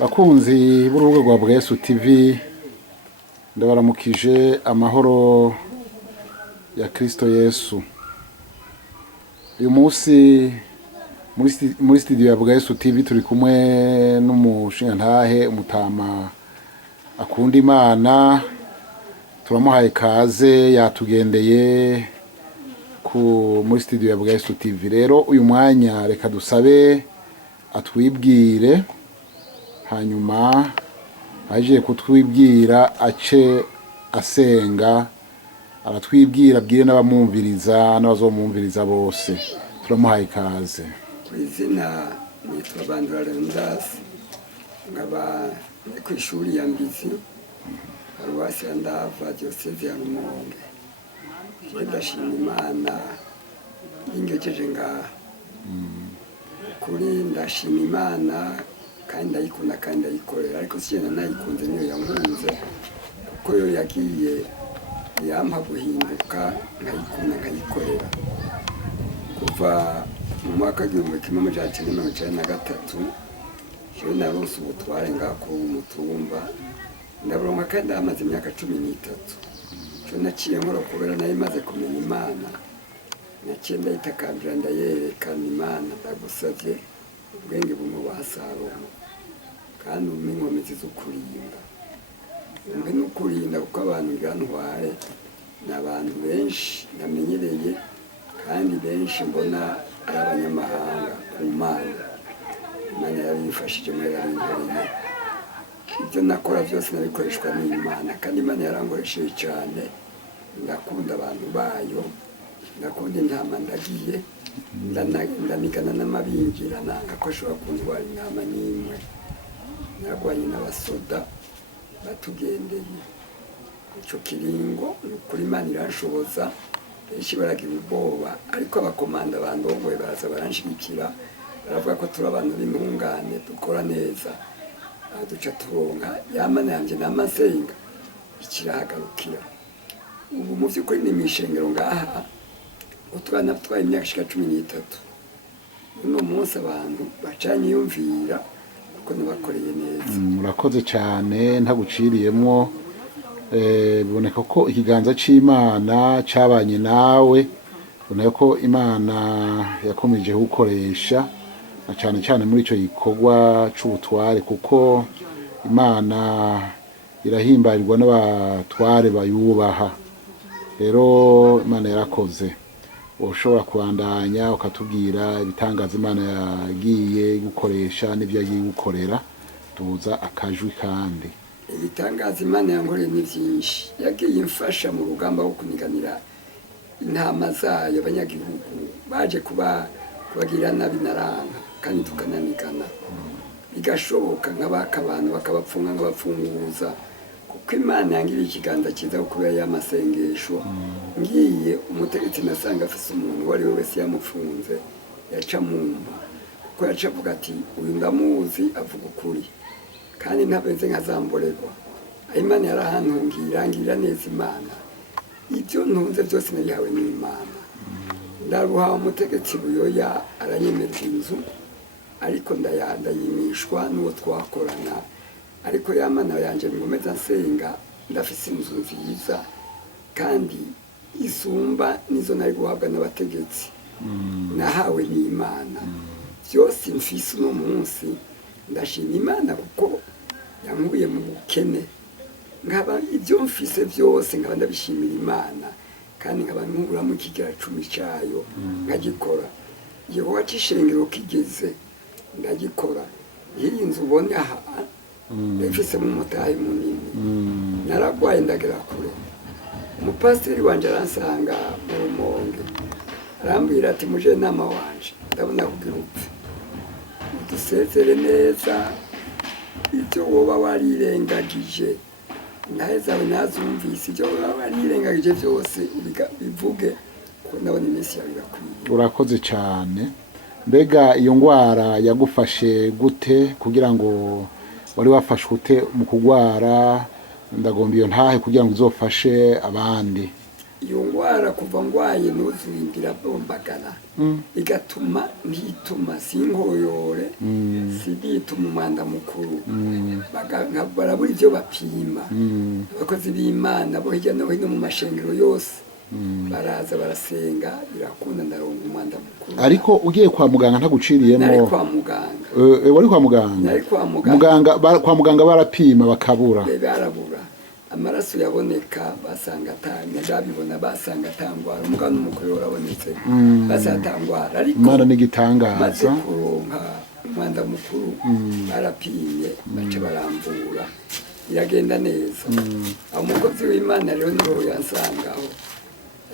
Bakunzi b'urubuga rwa Bwesu TV ndabaramukije amahoro ya Kristo Yesu. Uyu munsi muri studio ya Bwesu TV turi kumwe n'umushingantahe umutama akunda Imana, turamuhaye kaze yatugendeye muri studio ya Bwesu TV. Rero uyu mwanya reka dusabe atwibwire, hanyuma aje kutwibwira ace asenga, aratwibwira abwire n'abamwumviriza n'abazomwumviriza bose. Turamuhaye ikaze. Kwizina nitwa Bandura Leonidas, nkaba ku ishuri ya Mbizi, paruwasi ya Ndava, diyoseze ya Rumonge. Ndashima Imana ingejeje ngaha. Kuri ndashima Imana kandi ndayikunda kandi ndayikorera, ariko sijena nayikunze niyo yankunze, kuko yo yagiye yampa guhinduka nkayikunda nkayikorera. Kuva mu mwaka w'igihumbi kimwe amajana icyenda mirongo icyenda na gatatu jewe naronse ubutware ngaha kuri uwu mutumba, ndaburonka kandi hamaze imyaka 13. Jo naciye nkora kubera nari maze kumenya Imana, naciye ndayitakambira ndayerekana Imana, ndagusavye ubwenge bumwe wa Salomo kandi umpe inkomezi zo kurinda, umpe no kurinda kuko abantu ngantware ni abantu benshi namenyereye kandi benshi mbona ari abanyamahanga ku Mana. Imana yabifashije mwe yarabinkoreye, ibyo nakora byose nabikoreshwa n'Imana kandi Imana yarankoresheje cyane. Ndakunda abantu bayo, ndakunda intama ndagiye, ndanigana n'amabingira nanga ko ashobora kuntwara intama n'imwe. Narwanye n'abasoda batugendeye ico kiringo, nukuri Imana iranshoboza. Benshi baragira ubwoba, ariko abakomanda bandongoye baraza baranshigikira, baravuga ko turi abantu b'intungane dukora neza, duca turonka ya Mana yanje n'amasenga ikirahagarukira. Ubu mu vy'ukuri ni mw'ishengero ngaha, utwana twaye imyaka ishika 13. Uno munsi abantu bacanyiyumvira kuko nabakoreye neza. Murakoze cyane ntaguciriyemwo. Biboneka ko ikiganza c'Imana cabanye nawe, biboneka ko Imana yakomeje gukoresha na cyane cyane muri ico gikorwa c'ubutware, kuko Imana irahimbarirwa n'abatware bayubaha. Rero Imana yarakoze. Ushobora kubandanya ukatubwira ibitangaza Imana yagiye gukoresha n'ibyo yagiye gukorera, tuza akajwi kandi. Ibitangaza Imana yankoreye ni byinshi. Yagiye imfasha mu rugamba rwo kuniganira intama zayo abanyagihugu baje kubagira nabi naranga kandi tukananigana, bigashoboka nk'abaka abantu bakabapfunga nk'abapfunguza, kuko Imana yangiriye ikiganza cyiza kubera y'amasengesho. Ngiye umutegetsi nasanga afise umuntu wari we wese yamufunze yaca mumba, kuko yaca avuga ati uyu ndamuzi avuga ukuri kandi ntabeze nkazamborerwa. Imana yarahantungiye irangirira neza. Imana ibyo ntunze byose nabihawe n'Imana. Ndaruha umutegetsi Buyoya aranyemerera inzu, ariko ndayimishwa n'uwo twakorana, ariko ya Mana yanje ngomeza nsenga ndafise inzu nziza kandi isumba nizo nari guhabwa n'abategetsi. Nahawe n'Imana. Byose mfise uno munsi ndashima Imana kuko yankuye mu bukene, nkaba ibyo mfise byose nkaba ndabishimira Imana kandi nkaba nkuramo ikigera 10 cyayo nkagikora. Igikorwa c'ishengero kigeze ndagikora. Iyi nzu ubona aha ndafise mu mutahe munini, naragwaye ndagera kure. Umupasiteri wanje aransanga mu Rumonge, arambwira ati muje nama wanje ndabona kugira upfe, udusezere neza ibyo woba warirengagije, nawe zawe nazumvise ibyo woba warirengagije byose bivuge, ko ndabona iminsi yawe irakwiye. Urakoze cyane. Mbega iyo ngwara yagufashe gute, kugira ngo wari wafashwe ute mu kugwara? Ndagomba iyo ntahe kugira ngo izofashe abandi. iyo ngwara kuva ngwaye nuzuye bombagara bigatuma ntituma sinkoyore sibituma umwanda mukuru barabura ivyo bapima abakozi b'Imana bo hirya no hino mu mashengero yose baraza barasenga birakunda ndaronga umwanda mukuru. Ariko ugiye kwa muganga ntaguciriyemo? Nari kwa muganga. Wari kwa muganga? Nari kwa muganga. Kwa muganga barapima bakabura? Barabura. Amaraso yaboneka basanga atanga ndabibona basanga atangwara umugabo n'umukuru urabonetse basatangwara ariko Imana n'igitangaza maze kuronka umwanda mukuru barapimye baca barambura iragenda neza. Umukozi w'Imana rero niho yansangaho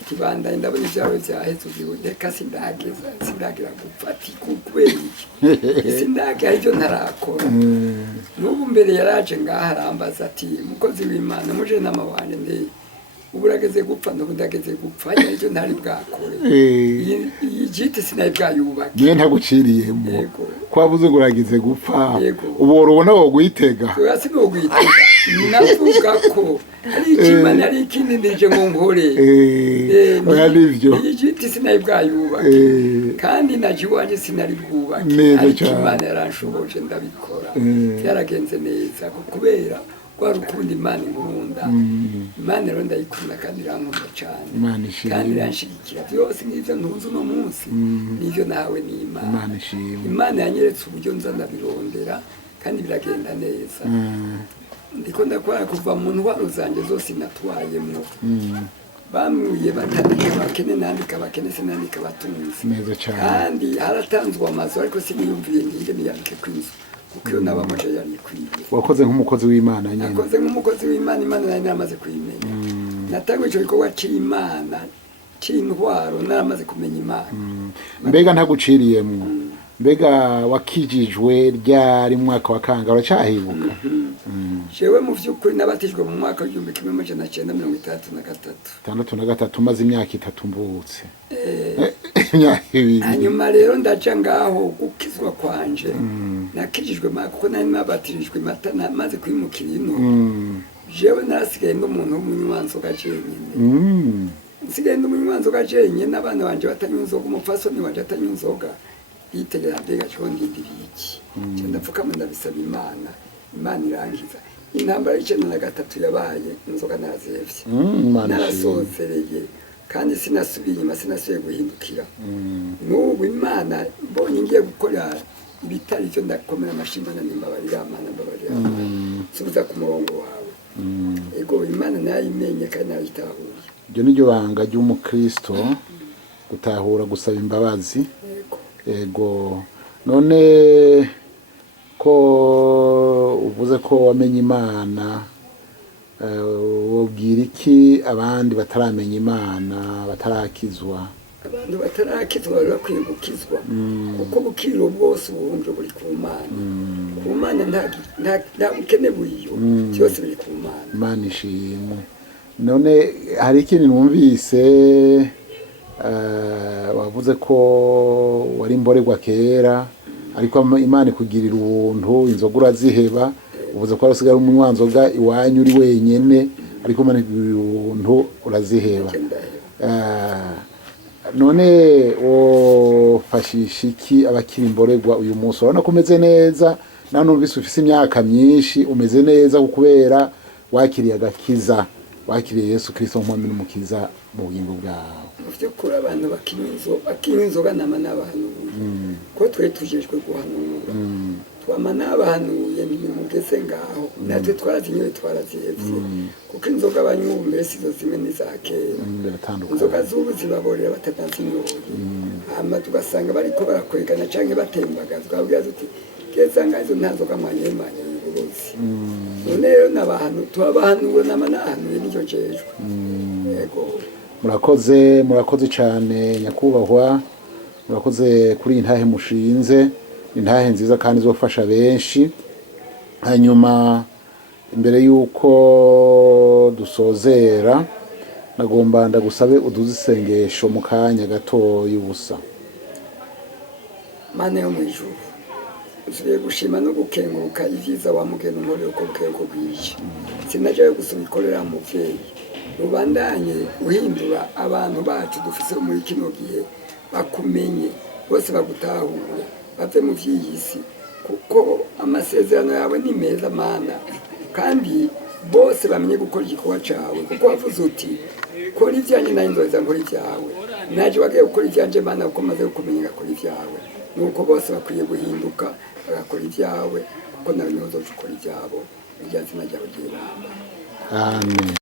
ati bandanye ndabona ibyawe byaheze reka sindagira gupfa ati kubera iki sindagira ibyo ntarakora. N'ubu mbere yaraje ngaha arambaza ati umukozi w'Imana muje nama wanje ndeye ubu urageze gupfa n'ubu ndageze gupfa ibyo ntari bwakore iyi jite sinari bwayubake niyo ntaguciriyemo kwavuze ngo urageze gupfa ubu urubona wo guitega yasi no guitega navuga ko ari ikimana ari ikindi ndije ngo nkore oya nivyo iyi jite sinari bwayubake kandi naje wanje sinari bwubake ariko Imana yaranshoboje ndabikora byaragenze neza kubera kwarukundi Imana inkunda Imana rero ndayikunda kandi irankunda cyane kandi iranshigikira byose n'ivyo ntunze uno munsi n'ivyo nawe ni Imana. Imana yanyeretse uburyo nza ndabirondera kandi biragenda neza. Ndiko ndakora kuva mu ntwaro zanje zose natwayemwo bamwiye batandika bakene nandika bakene sinandika batunzi kandi haratanzwe amazu ariko siniyumviye nginde niyandike kwinzu kuko iyo nabamoje yari kwiye. Wakoze nk'umukozi w'Imana nyine? Nakoze nk'umukozi w'Imana, Imana nari namaze kuyimenya. Natangwe ico gikorwa c'Imana c'intwaro naramaze kumenya Imana. Mbega ntaguciriyemo? Mbega wakijijwe ryari mu mwaka wa kangahe uracahibuka? Jewe mu vy'ukuri nabatijwe mu mwaka w'igihumbi kimwe amajana 1963 maze imyaka 3 mvutse. Hanyuma rero ndaca ngaho gukizwa kwanje nakijijwe kuko nari nabatirijwe matana maze kwimukira ino. Jewe narasigaye n'umuntu w'umunywanzoga jenyine. Nsigaye n'umunywanzo gajenye n'abana banje batanyunzoga umufasoni wanje atanyunzoga yitegera mbega cyo ndibiki cyo ndapfukama ndabisaba Imana irangiza. Intambara y'icenda na gatatu yabaye inzoga narazevye narasozereye kandi sinasubiye inyuma sinasubiye guhindukira. N'ubu Imana mbonye ngiye gukora ibitari byo ndakomera amashimana n'imbabarira Imana mbabarira subiza ku murongo wawe. Ego Imana nayimenye kandi nayitahuye. Ibyo niryo banga ry'umukristo gutahura gusaba imbabazi. Ego none ko uvuze ko wamenye Imana wobwira iki abandi bataramenya Imana batarakizwa? Abantu batarakizwa bakwiye gukizwa kuko bukiriro bwose uburundi buri ku Mana. Ku Mana nta bukene buriyo cyose biri ku Mana. Imana ishimwe. None hari ikintu numvise wavuze ko wari mborerwa kera ariko Imana ikugirira ubuntu inzoga uraziheba uvuze ko usigara umunywanzoga iwanyu uri wenyene ariko Imana ikugirira ubuntu uraziheba. None wofashisha iki abakiri mborerwa uyu munsi? Urabona ko umeze neza nawe numvise ufise imyaka myinshi umeze neza kubera wakiriye agakiza wakiriye Yesu Kristo nk'umwami n'umukiza mu bugingo bwawe. Ufite kuri abantu bakinywa inzoga nama n'abahanuye ko twe tujejwe guhanura twama n'abahanuye nimugeze ngaho natwe twarazinyoye twarazihevye kuko inzoga banywa mbese izo zimwe n'iza kera. Inzoga z'ubu zibaborera batanazinyoye hama tugasanga bariko barakwegana canke batembagaza twabwira tuti keza ngazo nta nzoga mwanyemanye y'uburozi. None rero n'abantu tubahanura nama n'ahanuye niyo jejwe. Yego murakoze cyane nyakubahwa, murakoze kuri intahe mushinze, intahe nziza kandi zofasha benshi. Hanyuma imbere yuko dusozera nagomba ndagusabe uduzisengesho mu kanya gato y'ubusa. Mana yo mwijuru usubiye gushima no gukenguruka ivyiza wamugena umuriro uko bwije sinaje gusubikorera muvyeyi ubandanye uhindura abantu bacu dufise muri kino gihe bakumenye bose bagutahure bave mu vy'iyisi kuko amasezerano yawe ni meza mana kandi bose bamenye gukora igikorwa cawe kuko wavuze uti kora ivyanje nayo nzoza nkora ivyawe naje wagiye gukora ivyanje mana kuko maze kumenya gukora ivyawe nuko bose bakwiye guhinduka bagakora ivyawe kuko nawe niho uzokora ivyabo irya zina ryawe ryiramba. Amen.